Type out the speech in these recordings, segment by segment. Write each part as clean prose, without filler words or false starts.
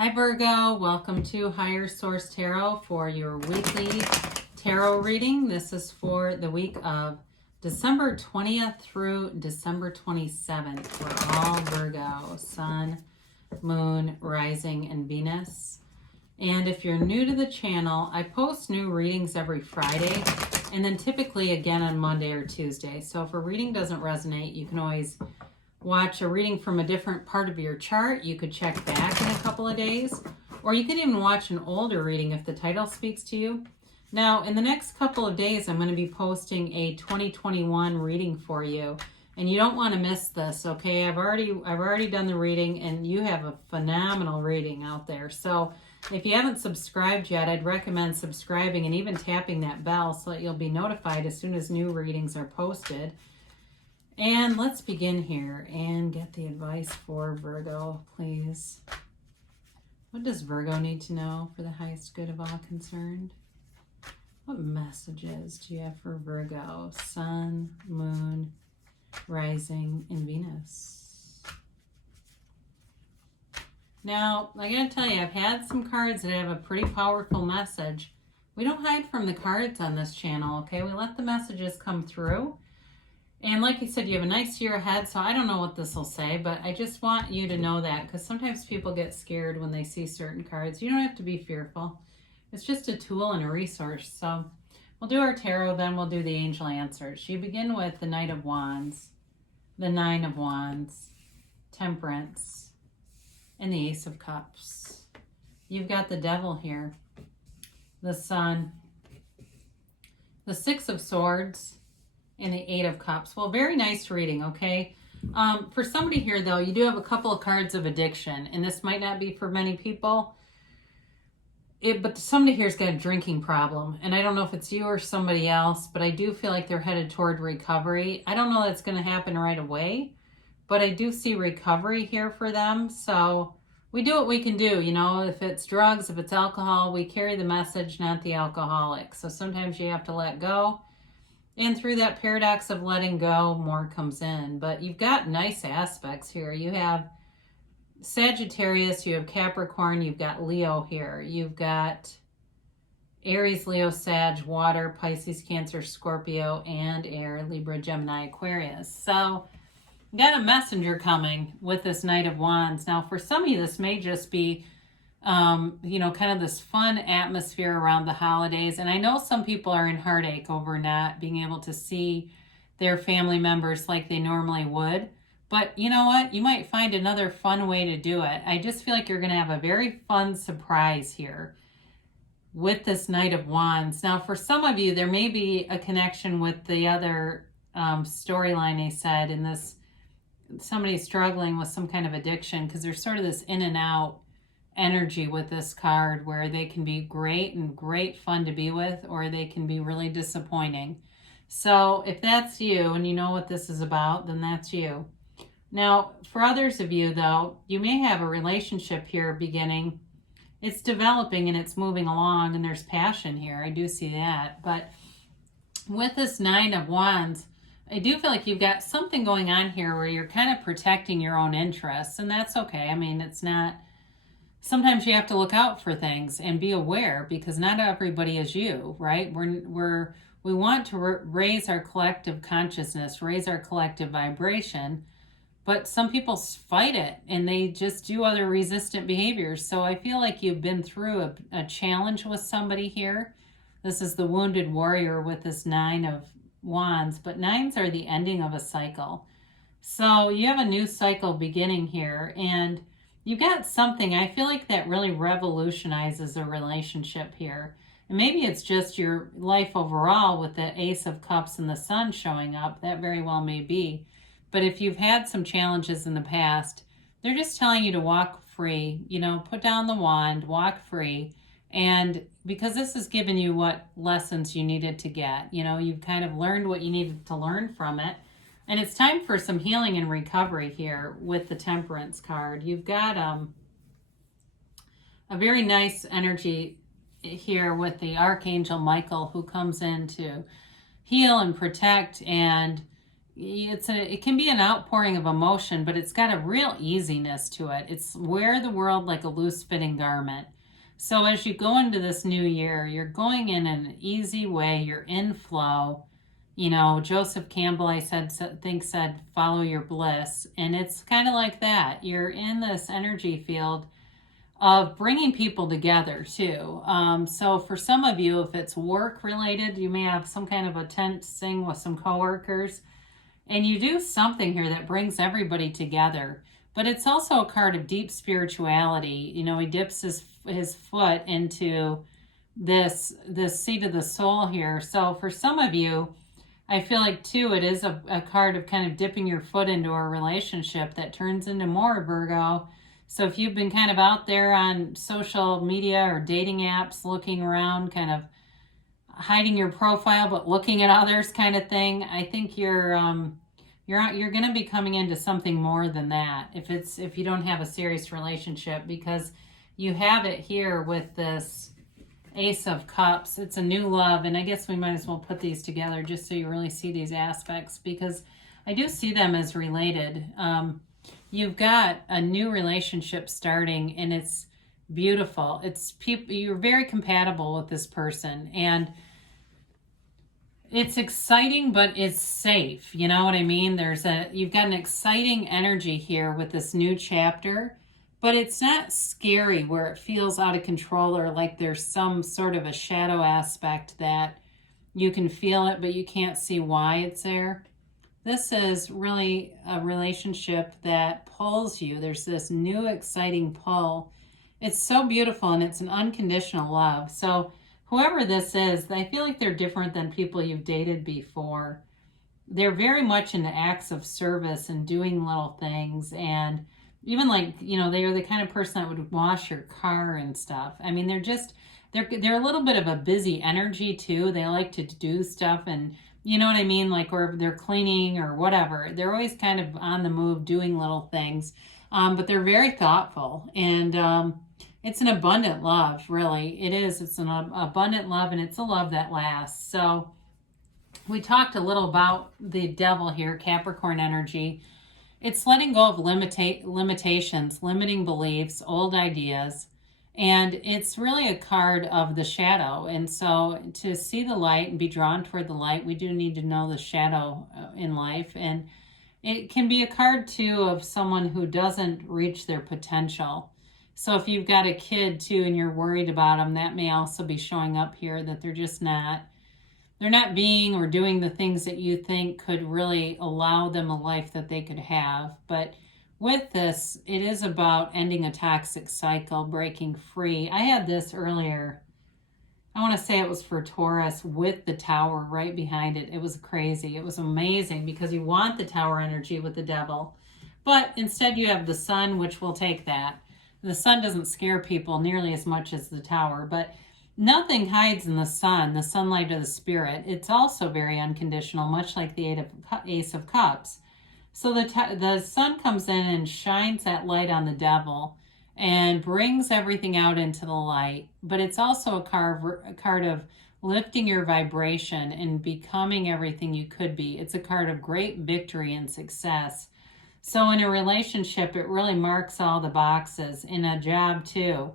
Hi Virgo, welcome to Higher Source Tarot for your weekly tarot reading. This is for the week of December 20th through December 27th for all Virgo, Sun, Moon, Rising, and Venus. And if you're new to the channel, I post new readings every Friday and then typically again on Monday or Tuesday. So if a reading doesn't resonate, you can always watch a reading from a different part of your chart. You could check back in a couple of days, or you could even watch an older reading if the title speaks to you. Now, in the next couple of days, I'm going to be posting a 2021 reading for you, and you don't want to miss this, okay? I've already done the reading, and you have a phenomenal reading out there. So if you haven't subscribed yet, I'd recommend subscribing and even tapping that bell so that you'll be notified as soon as new readings are posted. And let's begin here and get the advice for Virgo, please. What does Virgo need to know for the highest good of all concerned? What messages do you have for Virgo, Sun, Moon, Rising, and Venus? Now, I gotta tell you, I've had some cards that have a pretty powerful message. We don't hide from the cards on this channel, okay? We let the messages come through. And like I said, you have a nice year ahead, so I don't know what this will say, but I just want you to know that because sometimes people get scared when they see certain cards. You don't have to be fearful. It's just a tool and a resource. So we'll do our tarot, then we'll do the angel answers. You begin with the Knight of Wands, the Nine of Wands, Temperance, and the Ace of Cups. You've got the Devil here, the Sun, the Six of Swords, and the Eight of Cups. Well, very nice reading, okay? For somebody here, though, you do have a couple of cards of addiction, and this might not be for many people, but somebody here's got a drinking problem, and I don't know if it's you or somebody else, but I do feel like they're headed toward recovery. I don't know that's going to happen right away, but I do see recovery here for them, so we do what we can do, you know? If it's drugs, if it's alcohol, we carry the message, not the alcoholic. So sometimes you have to let go. And through that paradox of letting go, more comes in. But you've got nice aspects here. You have Sagittarius, you have Capricorn, you've got Leo here. You've got Aries, Leo, Sag, Water, Pisces, Cancer, Scorpio, and Air, Libra, Gemini, Aquarius. So you got a messenger coming with this Knight of Wands. Now, for some of you, this may just be kind of this fun atmosphere around the holidays. And I know some people are in heartache over not being able to see their family members like they normally would. But you know what? You might find another fun way to do it. I just feel like you're going to have a very fun surprise here with this Knight of Wands. Now, for some of you, there may be a connection with the other storyline I said in this. Somebody's struggling with some kind of addiction because there's sort of this in and out energy with this card where they can be great and great fun to be with, or they can be really disappointing. So if that's you and you know what this is about, then that's you. Now, for others of you, though, you may have a relationship here beginning. It's developing and it's moving along, and there's passion here. I do see that. But with this Nine of Wands, I do feel like you've got something going on here where you're kind of protecting your own interests, and that's okay. I mean, it's not... Sometimes you have to look out for things and be aware because not everybody is you, right? We want to raise our collective consciousness, raise our collective vibration, but some people fight it and they just do other resistant behaviors. So I feel like you've been through a challenge with somebody here. This is the wounded warrior with this Nine of Wands, but nines are the ending of a cycle. So you have a new cycle beginning here, and you've got something, I feel like, that really revolutionizes a relationship here. And maybe it's just your life overall with the Ace of Cups and the Sun showing up. That very well may be. But if you've had some challenges in the past, they're just telling you to walk free, put down the wand, walk free. And because this has given you what lessons you needed to get, you've kind of learned what you needed to learn from it. And it's time for some healing and recovery here with the Temperance card. You've got a very nice energy here with the Archangel Michael, who comes in to heal and protect and it can be an outpouring of emotion, but it's got a real easiness to it. It's wear the world like a loose fitting garment. So as you go into this new year, you're going in an easy way. You're in flow. You know, Joseph Campbell, said, follow your bliss. And it's kind of like that. You're in this energy field of bringing people together too. So for some of you, if it's work related, you may have some kind of a tense thing with some coworkers, and you do something here that brings everybody together. But it's also a card of deep spirituality. You know, he dips his foot into this seat of the soul here. So for some of you, I feel like too, it is a card of kind of dipping your foot into a relationship that turns into more, Virgo. So if you've been kind of out there on social media or dating apps, looking around, kind of hiding your profile but looking at others, kind of thing, I think you're going to be coming into something more than that if you don't have a serious relationship, because you have it here with this Ace of Cups. It's a new love, and I guess we might as well put these together just so you really see these aspects, because I do see them as related. You've got a new relationship starting, and it's beautiful. It's people, you're very compatible with this person, and it's exciting, but it's safe. You know what I mean? You've got an exciting energy here with this new chapter, but it's not scary where it feels out of control or like there's some sort of a shadow aspect that you can feel it, but you can't see why it's there. This is really a relationship that pulls you. There's this new exciting pull. It's so beautiful, and it's an unconditional love. So whoever this is, I feel like they're different than people you've dated before. They're very much into acts of service and doing little things, and even like, you know, they are the kind of person that would wash your car and stuff. I mean, they're a little bit of a busy energy too. They like to do stuff, and you know what I mean? Like, or they're cleaning or whatever. They're always kind of on the move doing little things. But they're very thoughtful, and it's an abundant love, really. It is. It's an abundant love, and it's a love that lasts. So we talked a little about the devil here, Capricorn energy. It's letting go of limitations, limiting beliefs, old ideas, and it's really a card of the shadow. And so to see the light and be drawn toward the light, we do need to know the shadow in life. And it can be a card too of someone who doesn't reach their potential. So if you've got a kid too and you're worried about them, that may also be showing up here, that they're just not being or doing the things that you think could really allow them a life that they could have. But with this, it is about ending a toxic cycle, breaking free. I had this earlier. I want to say it was for Taurus with the tower right behind it. It was crazy. It was amazing, because you want the tower energy with the devil. But instead you have the sun, which will take that. The sun doesn't scare people nearly as much as the tower, but nothing hides in the sun, the sunlight of the spirit. It's also very unconditional, much like the Ace of Cups. So the sun comes in and shines that light on the devil and brings everything out into the light. But it's also a card of lifting your vibration and becoming everything you could be. It's a card of great victory and success. So in a relationship, it really marks all the boxes. In a job too,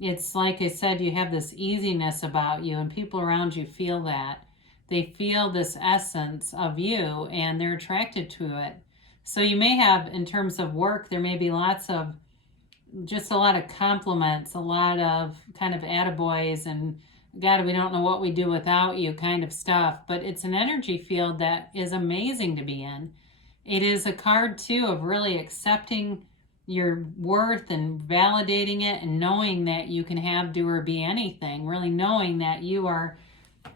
it's like I said, you have this easiness about you, and people around you feel that. They feel this essence of you, and they're attracted to it. So you may have, in terms of work, there may be just a lot of compliments, a lot of kind of attaboys, and God, we don't know what we do without you kind of stuff. But it's an energy field that is amazing to be in. It is a card too of really accepting your worth and validating it, and knowing that you can have, do, or be anything. Really knowing that you are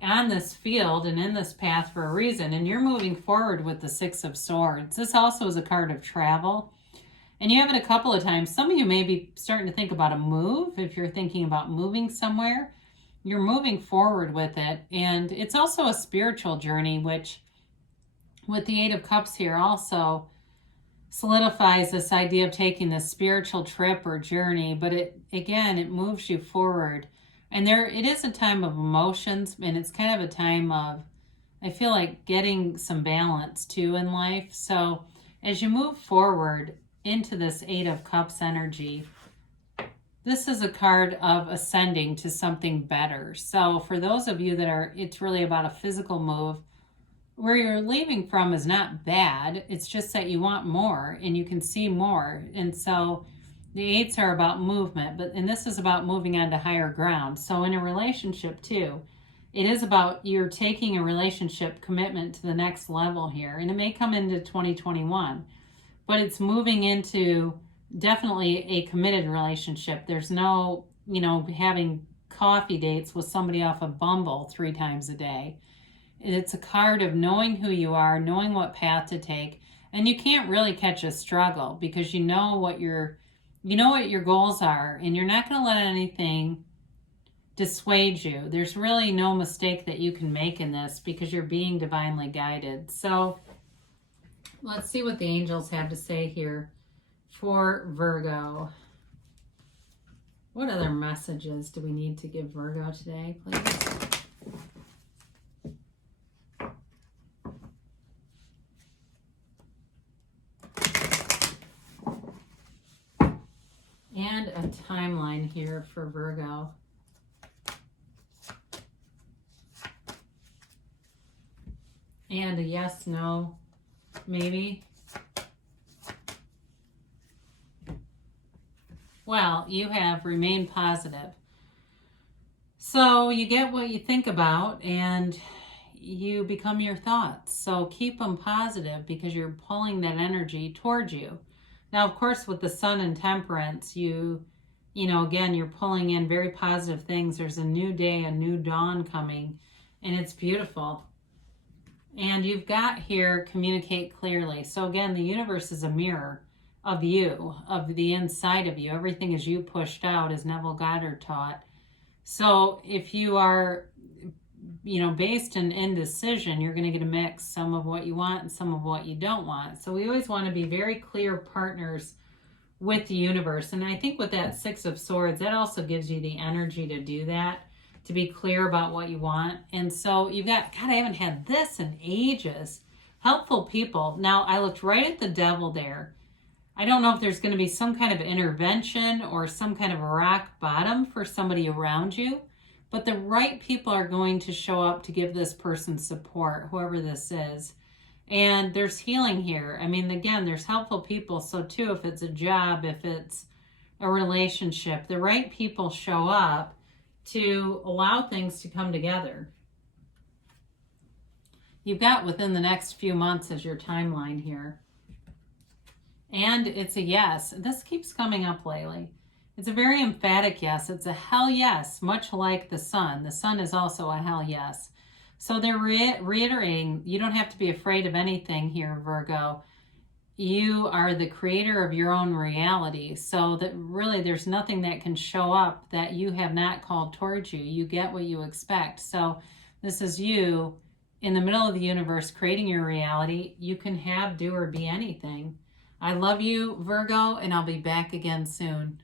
on this field and in this path for a reason, and you're moving forward with the Six of Swords. This also is a card of travel, and you have it a couple of times. Some of you may be starting to think about a move. If you're thinking about moving somewhere, you're moving forward with it. And it's also a spiritual journey, which with the Eight of Cups here also solidifies this idea of taking this spiritual trip or journey. But it moves you forward. And it is a time of emotions, and it's kind of a time of I feel like getting some balance too in life. So as you move forward into this Eight of Cups energy, this is a card of ascending to something better. So for those of you that are, it's really about a physical move. Where you're leaving from is not bad. It's just that you want more and you can see more. And so the eights are about movement, and this is about moving on to higher ground. So in a relationship too, it is about you're taking a relationship commitment to the next level here. And it may come into 2021, but it's moving into definitely a committed relationship. There's no, having coffee dates with somebody off of Bumble 3 times a day. It's a card of knowing who you are, knowing what path to take, and you can't really catch a struggle because you know what your goals are, and you're not going to let anything dissuade you. There's really no mistake that you can make in this because you're being divinely guided. So let's see what the angels have to say here for Virgo. What other messages do we need to give Virgo today, please? And a timeline here for Virgo. And a yes, no, maybe. Well, you have remained positive. So you get what you think about and you become your thoughts. So keep them positive because you're pulling that energy towards you. Now, of course, with the Sun and Temperance, again, you're pulling in very positive things. There's a new day, a new dawn coming, and it's beautiful. And you've got here, communicate clearly. So again, the universe is a mirror of you, of the inside of you. Everything is you pushed out, as Neville Goddard taught. So if you are, based in indecision, you're going to get a mix, some of what you want and some of what you don't want. So we always want to be very clear partners with the universe. And I think with that Six of Swords, that also gives you the energy to do that, to be clear about what you want. And so you've got, God, I haven't had this in ages. Helpful people. Now, I looked right at the Devil there. I don't know if there's going to be some kind of intervention or some kind of rock bottom for somebody around you, but the right people are going to show up to give this person support, whoever this is. And there's healing here. I mean, again, there's helpful people. So too, if it's a job, if it's a relationship, the right people show up to allow things to come together. You've got within the next few months as your timeline here. And it's a yes. This keeps coming up lately. It's a very emphatic yes. It's a hell yes, much like the Sun. The Sun is also a hell yes. So they're reiterating, you don't have to be afraid of anything here, Virgo. You are the creator of your own reality. So that really there's nothing that can show up that you have not called towards you. You get what you expect. So this is you in the middle of the universe creating your reality. You can have, do, or be anything. I love you, Virgo, and I'll be back again soon.